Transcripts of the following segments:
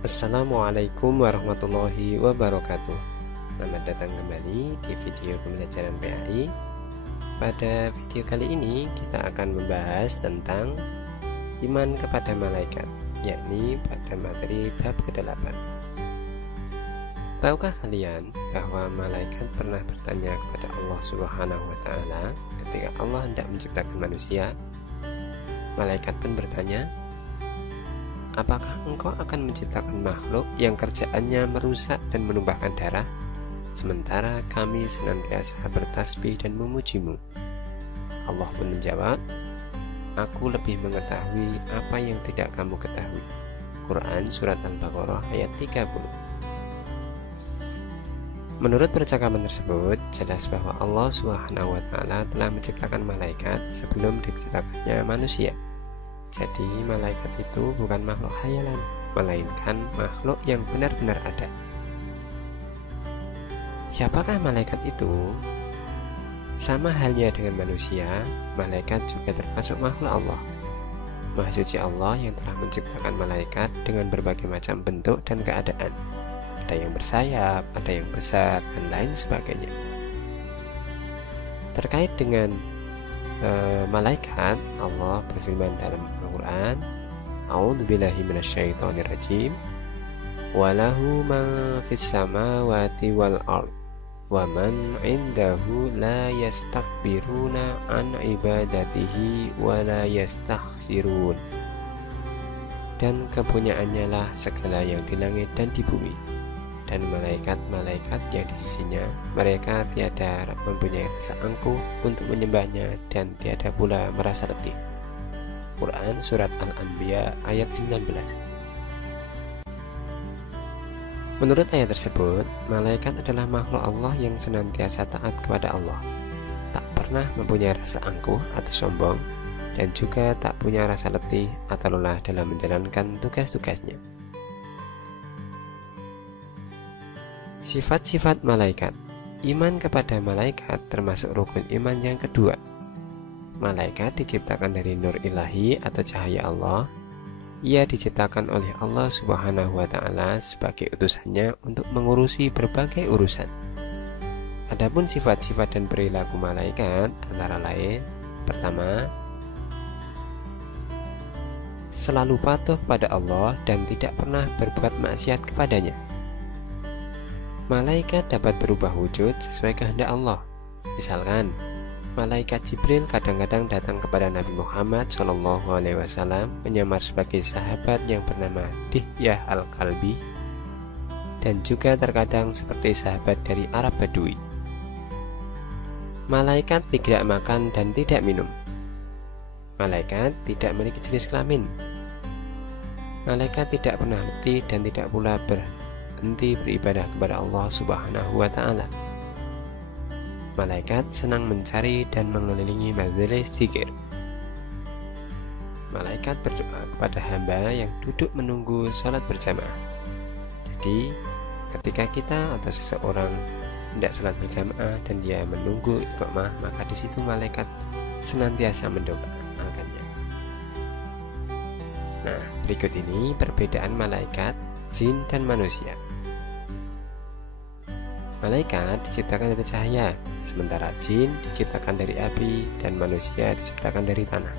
Assalamualaikum warahmatullahi wabarakatuh. Selamat datang kembali di video pembelajaran PAI. Pada video kali ini kita akan membahas tentang iman kepada malaikat, yakni pada materi bab ke-8. Tahukah kalian bahwa malaikat pernah bertanya kepada Allah Subhanahu wa Ta'ala ketika Allah hendak menciptakan manusia? Malaikat pun bertanya, apakah engkau akan menciptakan makhluk yang kerjaannya merusak dan menumpahkan darah, sementara kami senantiasa bertasbih dan memujimu? Allah pun menjawab, aku lebih mengetahui apa yang tidak kamu ketahui. Quran Surat Al-Baqarah ayat 30. Menurut percakapan tersebut, jelas bahwa Allah Subhanahu wa Ta'ala telah menciptakan malaikat sebelum diciptakannya manusia. Jadi malaikat itu bukan makhluk khayalan, melainkan makhluk yang benar-benar ada. Siapakah malaikat itu? Sama halnya dengan manusia, malaikat juga termasuk makhluk Allah. Maha suci Allah yang telah menciptakan malaikat dengan berbagai macam bentuk dan keadaan. Ada yang bersayap, ada yang besar, dan lain sebagainya. Terkait dengan malaikat, Allah berfirman dalam Al-Quran, A'udzubillahi minasyaitonirrajim, walahu ma fis samawati wal ard wa man indahu la yastakbiruna an ibadatihi wa la yastakhsirun. Dan kepunyaannya lah segala yang di langit dan di bumi, dan malaikat-malaikat yang di sisinya, mereka tiada mempunyai rasa angkuh untuk menyembahnya dan tiada pula merasa letih. Quran Surat Al-Anbiya ayat 19. Menurut ayat tersebut, malaikat adalah makhluk Allah yang senantiasa taat kepada Allah, tak pernah mempunyai rasa angkuh atau sombong, dan juga tak punya rasa letih atau lelah dalam menjalankan tugas-tugasnya. Sifat-sifat malaikat. Iman kepada malaikat termasuk rukun iman yang kedua. Malaikat diciptakan dari nur ilahi atau cahaya Allah. Ia diciptakan oleh Allah Subhanahu wa Ta'ala sebagai utusannya untuk mengurusi berbagai urusan. Adapun sifat-sifat dan perilaku malaikat antara lain, pertama, selalu patuh kepada Allah dan tidak pernah berbuat maksiat kepadanya. Malaikat dapat berubah wujud sesuai kehendak Allah. Misalkan, malaikat Jibril kadang-kadang datang kepada Nabi Muhammad SAW menyamar sebagai sahabat yang bernama Dihyah Al-Kalbi, dan juga terkadang seperti sahabat dari Arab Badui. Malaikat tidak makan dan tidak minum. Malaikat tidak memiliki jenis kelamin. Malaikat tidak pernah letih dan tidak pula berhenti beribadah kepada Allah Subhanahu wa Ta'ala. Malaikat senang mencari dan mengelilingi majelis zikir. Malaikat berdoa kepada hamba yang duduk menunggu salat berjamaah. Jadi, ketika kita atau seseorang hendak salat berjamaah dan dia menunggu iqamah, maka di situ malaikat senantiasa mendoakannya. Nah, berikut ini perbedaan malaikat, jin, dan manusia. Malaikat diciptakan dari cahaya, sementara jin diciptakan dari api dan manusia diciptakan dari tanah.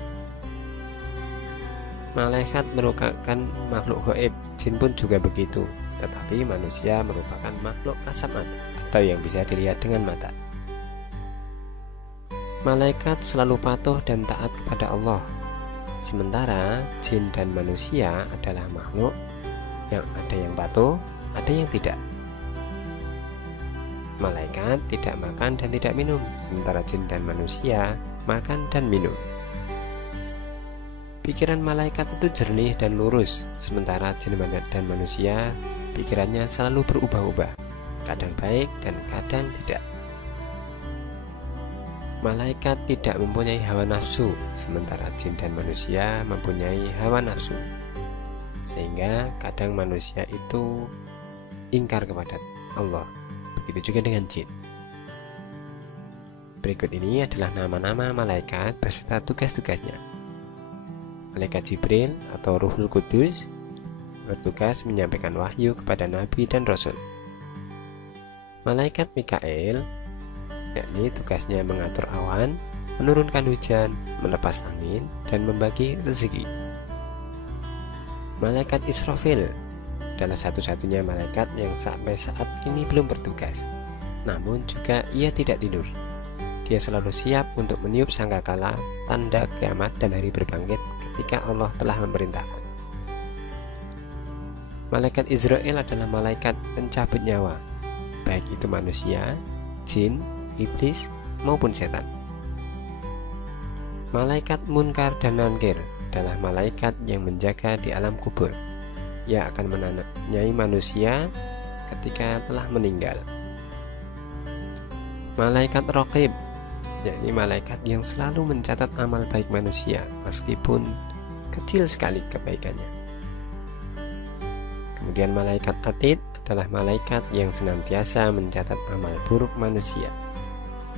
Malaikat merupakan makhluk gaib, jin pun juga begitu, tetapi manusia merupakan makhluk kasat mata atau yang bisa dilihat dengan mata. Malaikat selalu patuh dan taat kepada Allah, sementara jin dan manusia adalah makhluk yang ada yang patuh, ada yang tidak. Malaikat tidak makan dan tidak minum, sementara jin dan manusia makan dan minum. Pikiran malaikat itu jernih dan lurus, sementara jin dan manusia pikirannya selalu berubah-ubah, kadang baik dan kadang tidak. Malaikat tidak mempunyai hawa nafsu, sementara jin dan manusia mempunyai hawa nafsu, sehingga kadang manusia itu ingkar kepada Allah. begitu juga dengan jin. Berikut ini adalah nama-nama malaikat beserta tugas-tugasnya. Malaikat Jibril atau Ruhul Kudus bertugas menyampaikan wahyu kepada nabi dan rasul. Malaikat Mikail, yakni tugasnya mengatur awan, menurunkan hujan, melepas angin, dan membagi rezeki. Malaikat Israfil adalah satu-satunya malaikat yang sampai saat ini belum bertugas. Namun juga ia tidak tidur. Dia selalu siap untuk meniup sangkakala, tanda kiamat dan hari berbangkit ketika Allah telah memerintahkan. Malaikat Israel adalah malaikat pencabut nyawa, baik itu manusia, jin, iblis, maupun setan. Malaikat Munkar dan Nankir adalah malaikat yang menjaga di alam kubur. Ia akan menanyai manusia ketika telah meninggal. Malaikat Raqib, yakni malaikat yang selalu mencatat amal baik manusia meskipun kecil sekali kebaikannya. Kemudian malaikat Atid adalah malaikat yang senantiasa mencatat amal buruk manusia.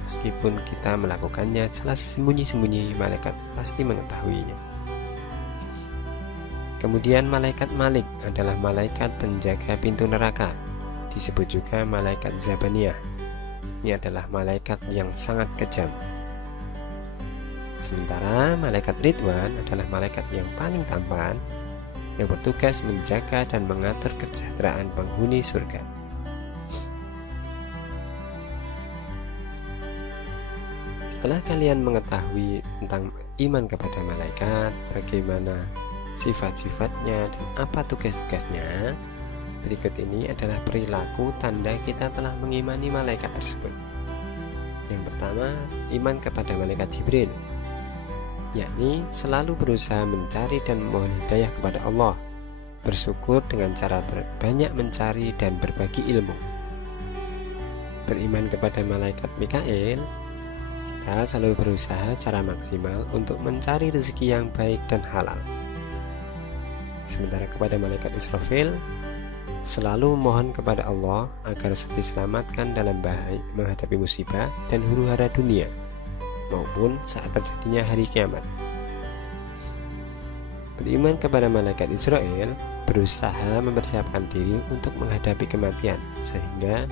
Meskipun kita melakukannya jelas sembunyi-sembunyi, malaikat pasti mengetahuinya. Kemudian malaikat Malik adalah malaikat penjaga pintu neraka, disebut juga malaikat Zabaniyah. Ini adalah malaikat yang sangat kejam. Sementara malaikat Ridwan adalah malaikat yang paling tampan, yang bertugas menjaga dan mengatur kesejahteraan penghuni surga. Setelah kalian mengetahui tentang iman kepada malaikat, bagaimana sifat-sifatnya dan apa tugas-tugasnya, berikut ini adalah perilaku tanda kita telah mengimani malaikat tersebut. Yang pertama, iman kepada malaikat Jibril, yakni selalu berusaha mencari dan memohon hidayah kepada Allah, bersyukur dengan cara banyak mencari dan berbagi ilmu. Beriman kepada malaikat Mikail, kita selalu berusaha secara maksimal untuk mencari rezeki yang baik dan halal. Sementara kepada malaikat Israfil, selalu memohon kepada Allah agar diselamatkan dalam bahaya menghadapi musibah dan huru-hara dunia maupun saat terjadinya hari kiamat. Beriman kepada malaikat Israel, berusaha mempersiapkan diri untuk menghadapi kematian, sehingga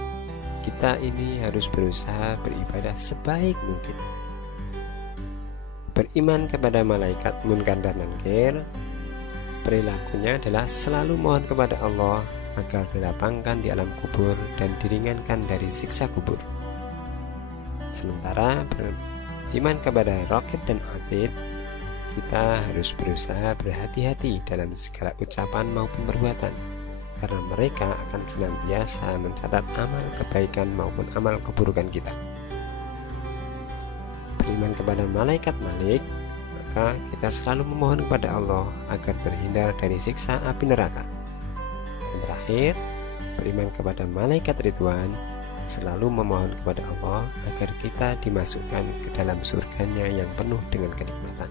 kita ini harus berusaha beribadah sebaik mungkin. Beriman kepada malaikat Munkar dan Nankir, perilakunya adalah selalu mohon kepada Allah agar dilapangkan di alam kubur dan diringankan dari siksa kubur. Sementara beriman kepada Raqib dan Atid, kita harus berusaha berhati-hati dalam segala ucapan maupun perbuatan, karena mereka akan senantiasa mencatat amal kebaikan maupun amal keburukan kita. Beriman kepada malaikat Malik, maka kita selalu memohon kepada Allah agar terhindar dari siksa api neraka. Dan terakhir, beriman kepada malaikat Ridwan, selalu memohon kepada Allah agar kita dimasukkan ke dalam surganya yang penuh dengan kenikmatan.